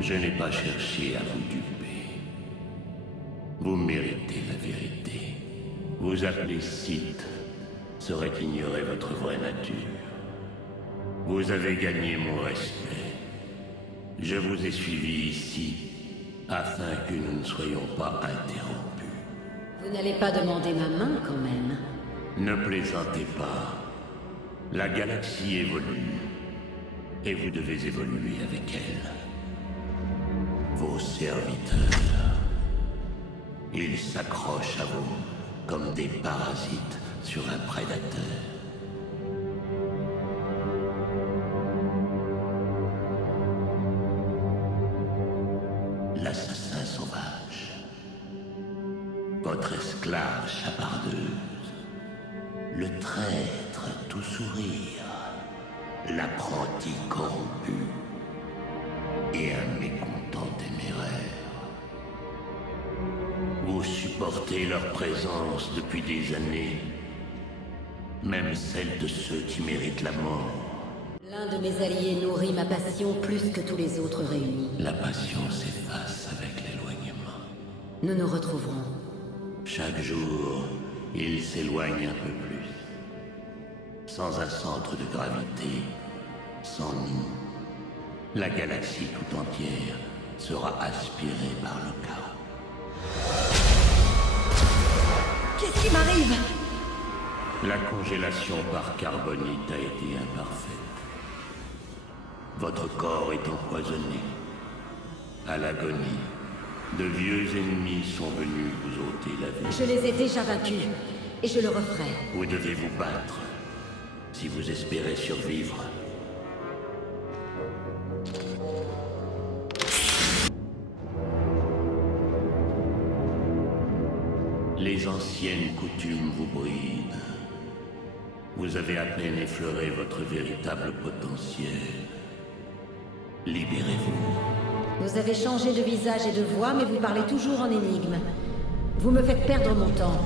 Je n'ai pas cherché à vous duper. Vous méritez la vérité. Vous appeler Sith serait ignorer votre vraie nature. Vous avez gagné mon respect. Je vous ai suivi ici afin que nous ne soyons pas interrompus. Vous n'allez pas demander ma main quand même. Ne plaisantez pas. La galaxie évolue. Et vous devez évoluer avec elle. Vos serviteurs. Ils s'accrochent à vous comme des parasites sur un prédateur. L'assassin sauvage. Votre esclave chapardeuse. Le traître tout sourire. L'apprenti corrompu. Et un mécontent téméraire. Vous supportez leur présence depuis des années. Même celle de ceux qui méritent la mort. L'un de mes alliés nourrit ma passion plus que tous les autres réunis. La passion s'efface avec l'éloignement. Nous nous retrouverons. Chaque jour, il s'éloigne un peu plus. Sans un centre de gravité, sans nous, la galaxie tout entière sera aspirée par le chaos. Qu'est-ce qui m'arrive? La congélation par carbonite a été imparfaite. Votre corps est empoisonné. À l'agonie, de vieux ennemis sont venus vous ôter la vie. Je les ai déjà vaincus, et je le referai. Vous devez vous battre, si vous espérez survivre. Les anciennes coutumes vous brident. Vous avez à peine effleuré votre véritable potentiel. Libérez-vous. Vous avez changé de visage et de voix, mais vous parlez toujours en énigme. Vous me faites perdre mon temps.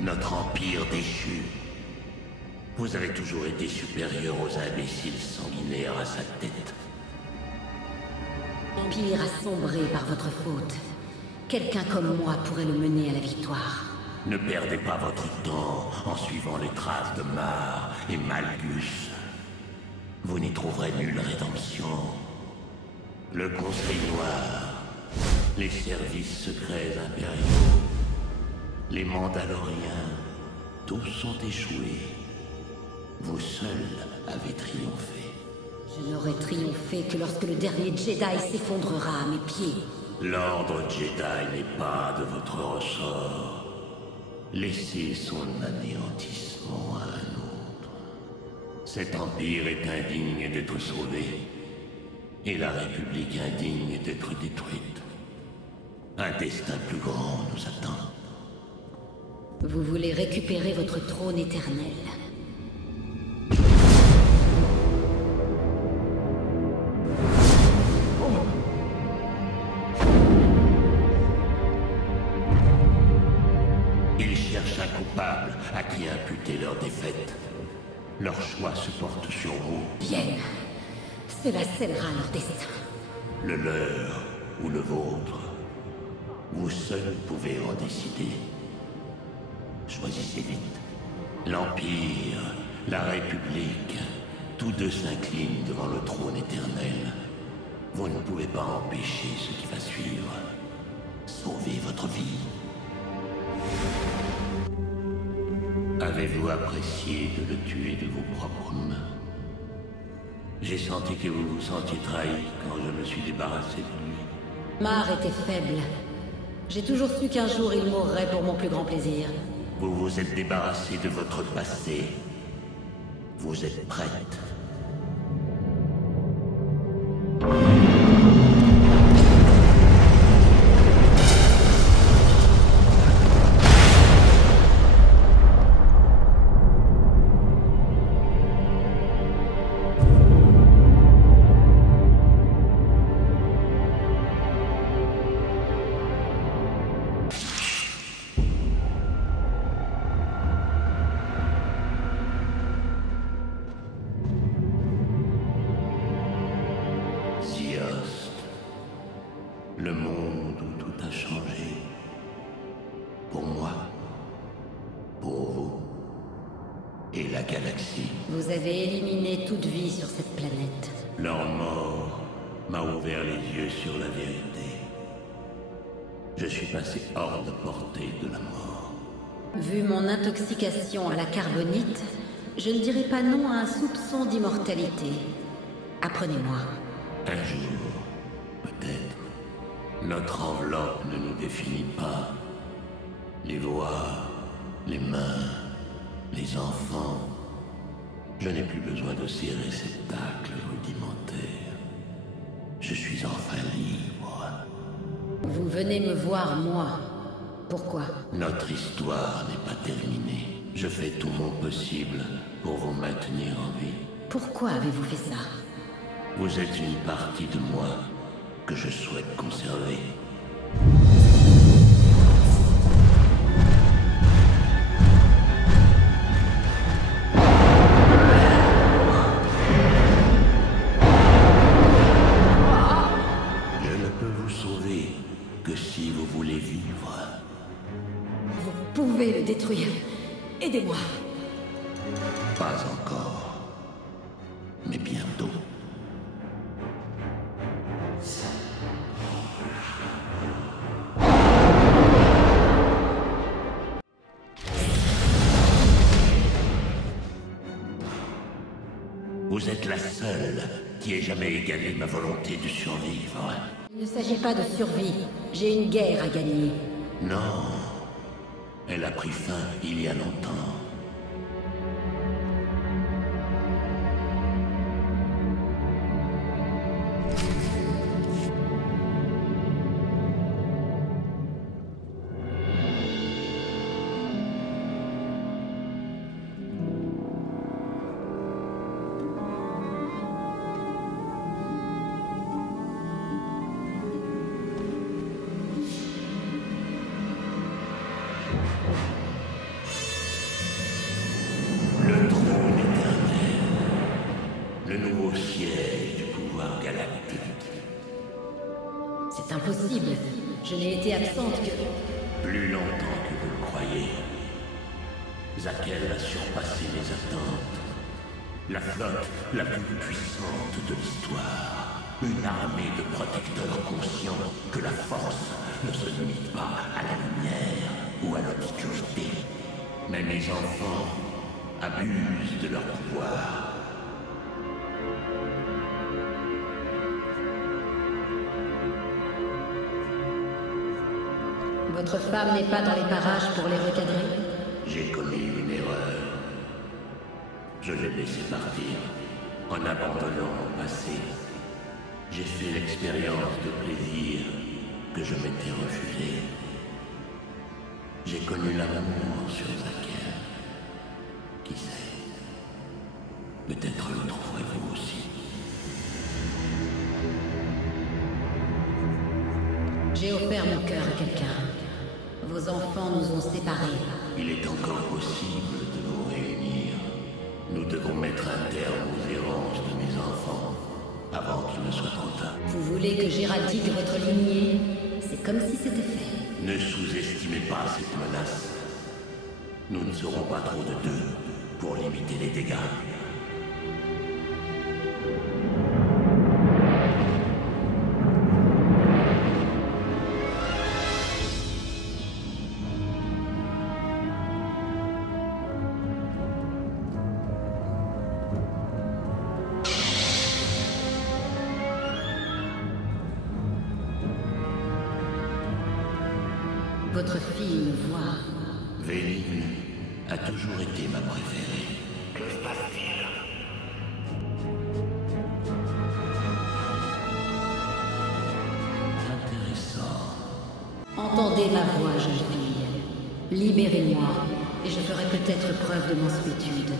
Notre empire déchu. Vous avez toujours été supérieur aux imbéciles sanguinaires à sa tête. L'Empire a sombré par votre faute. Quelqu'un comme moi pourrait le mener à la victoire. Ne perdez pas votre temps en suivant les traces de Mar et Malgus. Vous n'y trouverez nulle rédemption. Le Conseil Noir, les services secrets impériaux, les Mandaloriens, tous ont échoué. Vous seul avez triomphé. Je n'aurai triomphé que lorsque le dernier Jedi s'effondrera à mes pieds. L'ordre Jedi n'est pas de votre ressort. Laissez son anéantissement à un autre. Cet empire est indigne d'être sauvé, et la République indigne d'être détruite. Un destin plus grand nous attend. Vous voulez récupérer votre trône éternel. Ils cherchent un coupable à qui imputer leur défaite. Leur choix se porte sur vous. Bien. Cela scellera leur destin. Le leur ou le vôtre. Vous seul pouvez en décider. Choisissez vite. L'Empire, la République, tous deux s'inclinent devant le trône éternel. Vous ne pouvez pas empêcher ce qui va suivre. Sauvez votre vie. Avez-vous apprécié de le tuer de vos propres mains? J'ai senti que vous vous sentiez trahi quand je me suis débarrassé de lui. Mar était faible. J'ai toujours su qu'un jour il mourrait pour mon plus grand plaisir. Vous vous êtes débarrassé de votre passé. Vous êtes prête. et la galaxie. Vous avez éliminé toute vie sur cette planète. Leur mort m'a ouvert les yeux sur la vérité. Je suis passé hors de portée de la mort. Vu mon intoxication à la carbonite, je ne dirais pas non à un soupçon d'immortalité. Apprenez-moi. Un jour, peut-être, notre enveloppe ne nous définit pas. Les voix, les mains, les enfants. Je n'ai plus besoin de ces réceptacles rudimentaires. Je suis enfin libre. Vous venez me voir, moi. Pourquoi? Notre histoire n'est pas terminée. Je fais tout mon possible pour vous maintenir en vie. Pourquoi avez-vous fait ça? Vous êtes une partie de moi que je souhaite conserver. Je ne peux vous sauver que si vous voulez vivre. Vous pouvez le détruire. Aidez-moi. Pas encore, mais bientôt. Vous êtes la seule qui ait jamais égalé ma volonté de survivre. Il ne s'agit pas de survie. J'ai une guerre à gagner. Non, elle a pris fin il y a longtemps. Le trône éternel, le nouveau siège du pouvoir galactique. C'est impossible. Je n'ai été absente que... Plus longtemps que vous le croyez. Zakel a surpassé les attentes. La flotte la plus puissante de l'histoire. Une armée de protecteurs conscients que la force ne se limite pas à la lumière ou à l'obscurité. Mais mes enfants abusent de leur pouvoir. Votre femme n'est pas dans les parages pour les recadrer? J'ai commis une erreur. Je l'ai laissé partir en abandonnant mon passé. J'ai fait l'expérience de plaisir que je m'étais refusé. J'ai connu l'amour sur Zakel. Qui sait? Peut-être le trouverez-vous aussi. J'ai offert mon cœur à quelqu'un. Vos enfants nous ont séparés. Il est encore possible de nous réunir. Nous devons mettre un terme aux errances de mes enfants avant qu'il ne soit trop tard. Vous voulez que j'éradique votre lignée? C'est comme si c'était fait. Ne sous-estimez pas cette menace. Nous ne serons pas trop de deux pour limiter les dégâts. Votre fille me voit. Véline a toujours été ma préférée. Que se passe-t-il? Intéressant. Entendez ma voix, jeune fille. Libérez-moi, et je ferai peut-être preuve de mansuétude.